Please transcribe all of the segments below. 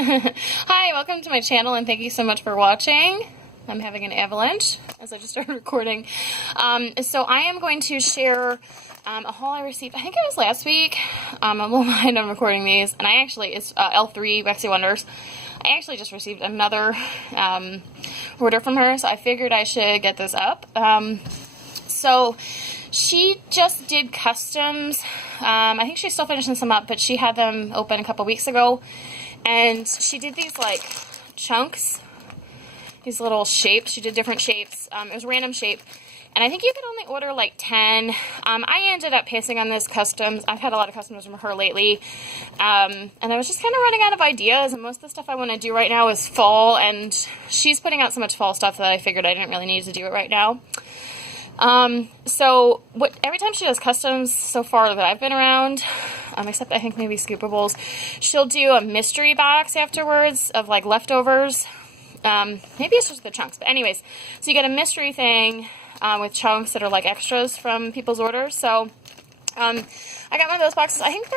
Hi, welcome to my channel and thank you so much for watching. I'm having an avalanche as I just started recording. So I am going to share a haul I received, I think it was last week. I'm a little behind on recording these, and it's L3 Waxy Wonders. I actually just received another order from her, so I figured I should get this up. So she just did customs. I think she's still finishing some up, but she had them open a couple weeks ago. And she did these like chunks, these little shapes. She did different shapes. It was a random shape. And I think you could only order like 10. I ended up passing on this customs. I've had a lot of customers from her lately. And I was just kind of running out of ideas. And most of the stuff I want to do right now is fall. And she's putting out so much fall stuff that I figured I didn't really need to do it right now. Every time she does customs so far that I've been around, except I think maybe Scoopables, she'll do a mystery box afterwards of like leftovers. Maybe it's just the chunks, but anyways, so you get a mystery thing, with chunks that are like extras from people's orders. So, I got one of those boxes. I think it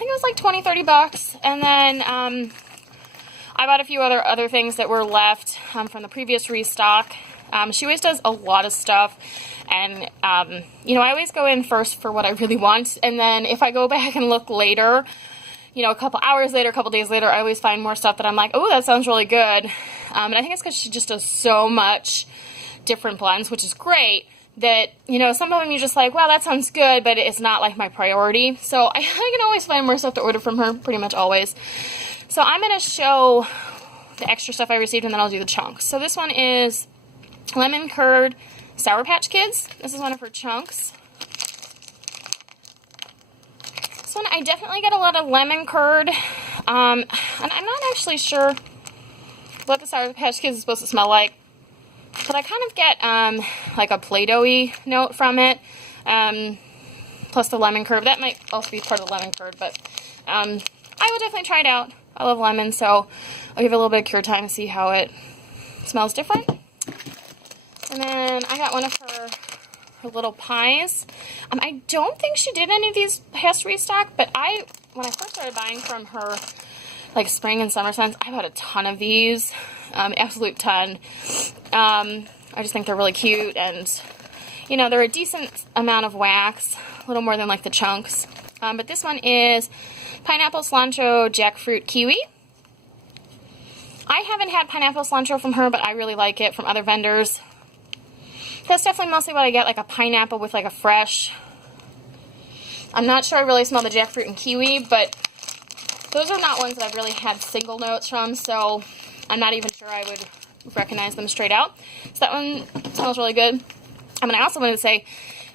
was like 20, 30 bucks. And then, I bought a few other things that were left, from the previous restock. She always does a lot of stuff, and, you know, I always go in first for what I really want, and then if I go back and look later, you know, a couple hours later, a couple days later, I always find more stuff that I'm like, oh, that sounds really good, and I think it's because she just does so much different blends, which is great, that, you know, some of them you're just like, wow, that sounds good, but it's not like my priority, so I can always find more stuff to order from her, pretty much always. So I'm going to show the extra stuff I received, and then I'll do the chunks. So this one is Lemon Curd Sour Patch Kids. This is one of her chunks. This one, I definitely get a lot of lemon curd. And I'm not actually sure what the Sour Patch Kids is supposed to smell like. But I kind of get like a Play-Doh-y note from it. Plus the lemon curd. That might also be part of the lemon curd. But I will definitely try it out. I love lemon, so I'll give it a little bit of cure time to see how it smells different. And then I got one of her little pies. I don't think she did any of these past restock, but when I first started buying from her, like spring and summer scents, I bought a ton of these, absolute ton. I just think they're really cute, and you know, they're a decent amount of wax, a little more than like the chunks. But this one is pineapple, cilantro, jackfruit, kiwi. I haven't had pineapple cilantro from her, but I really like it from other vendors. That's definitely mostly what I get, like a pineapple with like a fresh. I'm not sure I really smell the jackfruit and kiwi, but those are not ones that I've really had single notes from, so I'm not even sure I would recognize them straight out. So that one smells really good. And I also wanted to say,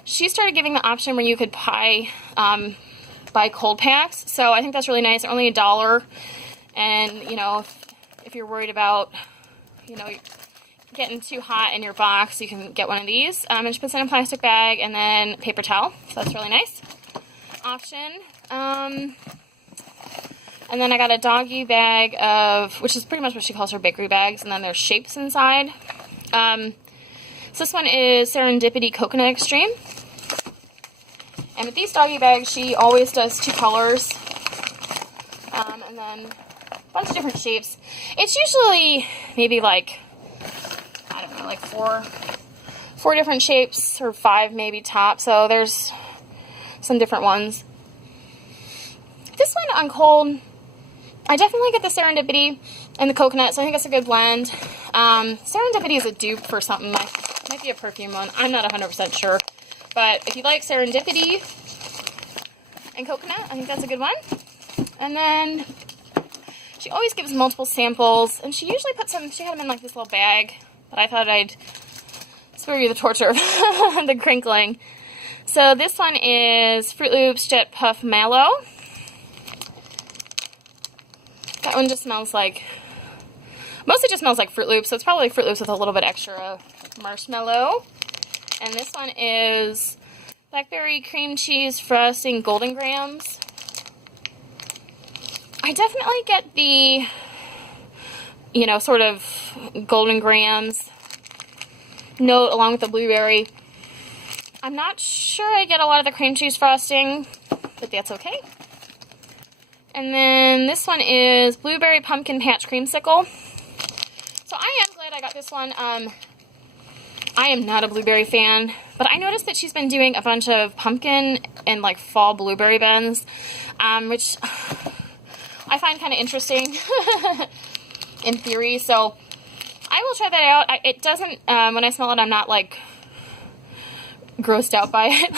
she started giving the option where you could buy cold packs, so I think that's really nice. They're only $1, and you know, if you're worried about, you know, getting too hot in your box, you can get one of these. And she puts it in a plastic bag and then paper towel, so that's really nice option. And then I got a doggy bag of, which is pretty much what she calls her bakery bags, and then there's shapes inside. So this one is Serendipity Coconut Extreme. And with these doggy bags, she always does 2 colors. And then a bunch of different shapes. It's usually maybe like, I don't know, like four different shapes, or 5 maybe top, so there's some different ones. This one on cold, I definitely get the Serendipity and the coconut, so I think it's a good blend. Serendipity is a dupe for something, might be a perfume one, I'm not 100% sure, but if you like Serendipity and coconut, I think that's a good one. And then she always gives multiple samples, and she usually puts them, she had them in like this little bag, but I thought I'd spare you the torture of the crinkling. So this one is Fruit Loops Jet Puff Mallow. That one just smells like, mostly just smells like Fruit Loops, so it's probably Fruit Loops with a little bit extra marshmallow. And this one is Blackberry Cream Cheese Frosting Golden Grams. I definitely get the, you know, sort of golden grams note along with the blueberry. I'm not sure I get a lot of the cream cheese frosting, but that's okay. And then this one is Blueberry Pumpkin Patch Creamsicle. So I am glad I got this one. I am not a blueberry fan, but I noticed that she's been doing a bunch of pumpkin and like fall blueberry bends, which I find kind of interesting in theory. So I will try that out. It doesn't, when I smell it, I'm not like grossed out by it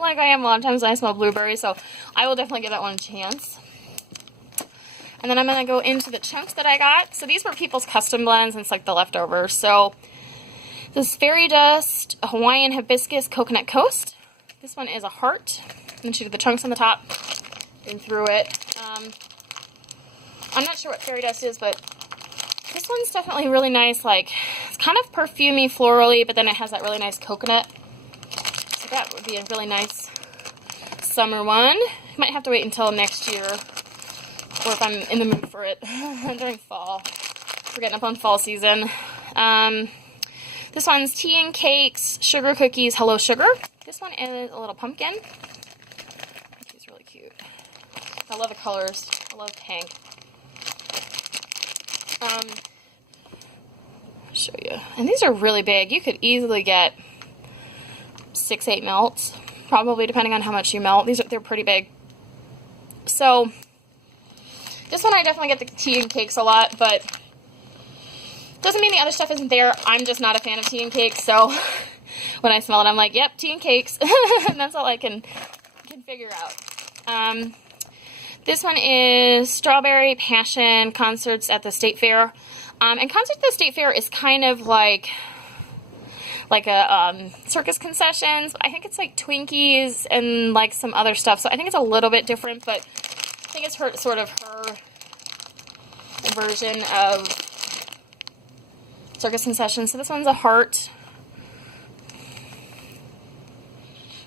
like I am a lot of times when I smell blueberries. So I will definitely give that one a chance. And then I'm going to go into the chunks that I got. So these were people's custom blends, and it's like the leftovers. So this Fairy Dust Hawaiian Hibiscus Coconut Coast. This one is a heart. And she did the chunks on the top and through it. I'm not sure what Fairy Dust is, but this one's definitely really nice. Like, it's kind of perfumey, florally, but then it has that really nice coconut. So that would be a really nice summer one. Might have to wait until next year, or if I'm in the mood for it during fall. We're getting up on fall season. This one's Tea and Cakes, Sugar Cookies, Hello Sugar. This one is a little pumpkin. She's really cute. I love the colors. I love pink. I'll show you. And these are really big. You could easily get 6-8 melts, probably, depending on how much you melt. They're pretty big. So this one I definitely get the tea and cakes a lot, but doesn't mean the other stuff isn't there. I'm just not a fan of tea and cakes, so when I smell it, I'm like, yep, tea and cakes. And that's all I can figure out. This one is Strawberry Passion Concerts at the State Fair. And Concerts at the State Fair is kind of like a circus concessions. I think it's like Twinkies and like some other stuff, so I think it's a little bit different, but I think it's sort of her version of circus concessions. So this one's a heart.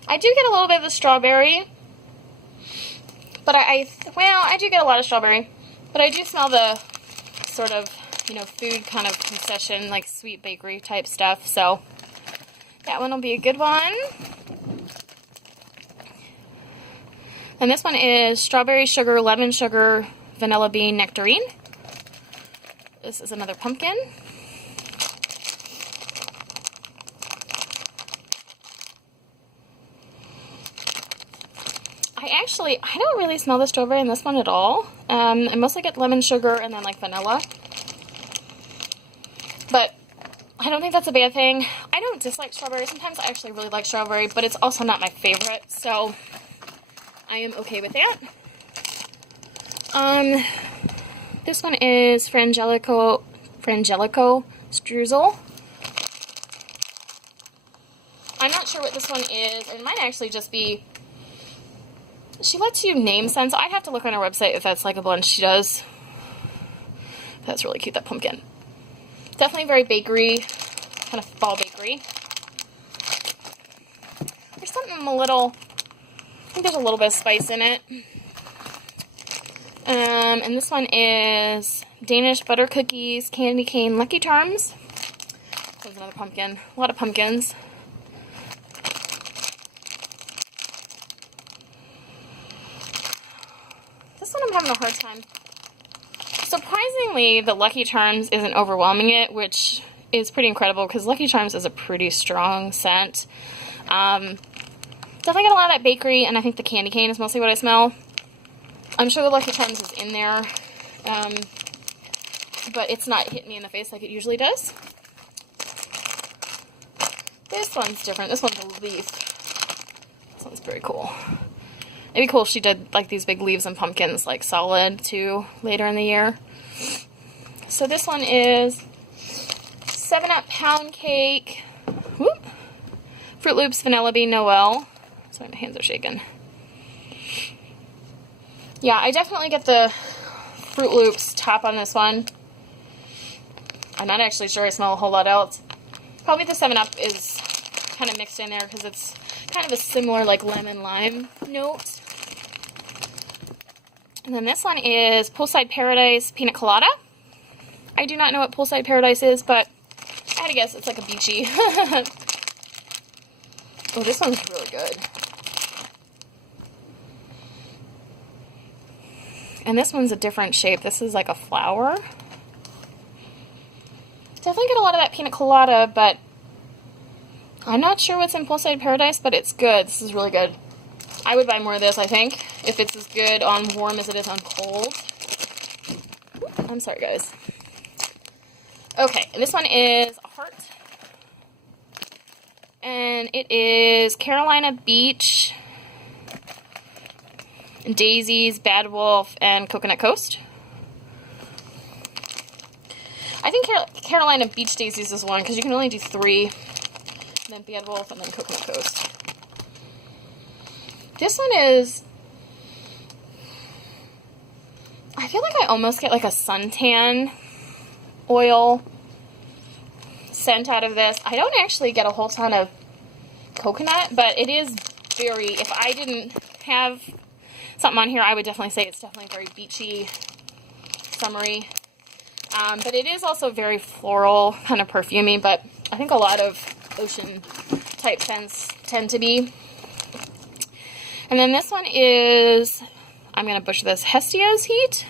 I do get a little bit of the strawberry, but I do get a lot of strawberry, but I do smell the sort of, you know, food kind of concession, like sweet bakery type stuff. So that one will be a good one. And this one is Strawberry Sugar, Lemon Sugar, Vanilla Bean Nectarine. This is another pumpkin. I don't really smell the strawberry in this one at all. I mostly get lemon sugar and then like vanilla. But I don't think that's a bad thing. I don't dislike strawberry. Sometimes I actually really like strawberry, but it's also not my favorite. So I am okay with that. This one is Frangelico Streusel. I'm not sure what this one is. It might actually just be, she lets you name scents. I'd have to look on her website if that's like a blend she does. That's really cute, that pumpkin. Definitely very bakery, kind of fall bakery. There's something a little, I think there's a little bit of spice in it. And this one is Danish Butter Cookies, Candy Cane Lucky Charms. There's another pumpkin. A lot of pumpkins. This one I'm having a hard time. Surprisingly, the Lucky Charms isn't overwhelming it, which is pretty incredible because Lucky Charms is a pretty strong scent. Definitely got a lot of that bakery, and I think the candy cane is mostly what I smell. I'm sure the Lucky Charms is in there, but it's not hitting me in the face like it usually does. This one's different. This one's a leaf. This one's pretty cool. It'd be cool if she did like these big leaves and pumpkins like solid too later in the year. So this one is 7-Up Pound Cake, whoop, Fruit Loops Vanilla Bean Noel. Sorry, my hands are shaking. Yeah, I definitely get the Fruit Loops top on this one. I'm not actually sure I smell a whole lot else. Probably the 7-Up is kind of mixed in there because it's kind of a similar like lemon lime note. And then this one is Poolside Paradise Pina Colada. I do not know what Poolside Paradise is, but I had to guess it's like a beachy. Oh, this one's really good. And this one's a different shape. This is like a flower. Definitely get a lot of that pina colada, but I'm not sure what's in Poolside Paradise, but it's good. This is really good. I would buy more of this, I think, if it's as good on warm as it is on cold. I'm sorry, guys. Okay, and this one is a heart. And it is Carolina Beach, Daisies, Bad Wolf, and Coconut Coast. I think Carolina Beach Daisies is one, because you can only do 3. And then Bad Wolf, and then Coconut Coast. This one is... I feel like I almost get like a suntan oil scent out of this. I don't actually get a whole ton of coconut, but it is very... If I didn't have something on here, I would definitely say it's definitely very beachy, summery. But it is also very floral, kind of perfumey, but I think a lot of ocean type scents tend to be. And then this one is, I'm going to butcher this, Hestia's Heat.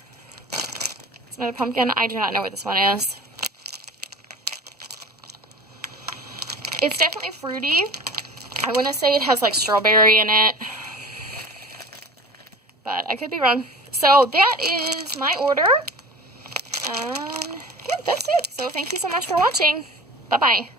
It's another pumpkin. I do not know what this one is. It's definitely fruity. I want to say it has like strawberry in it, but I could be wrong. So that is my order. Yeah, that's it. So thank you so much for watching. Bye-bye.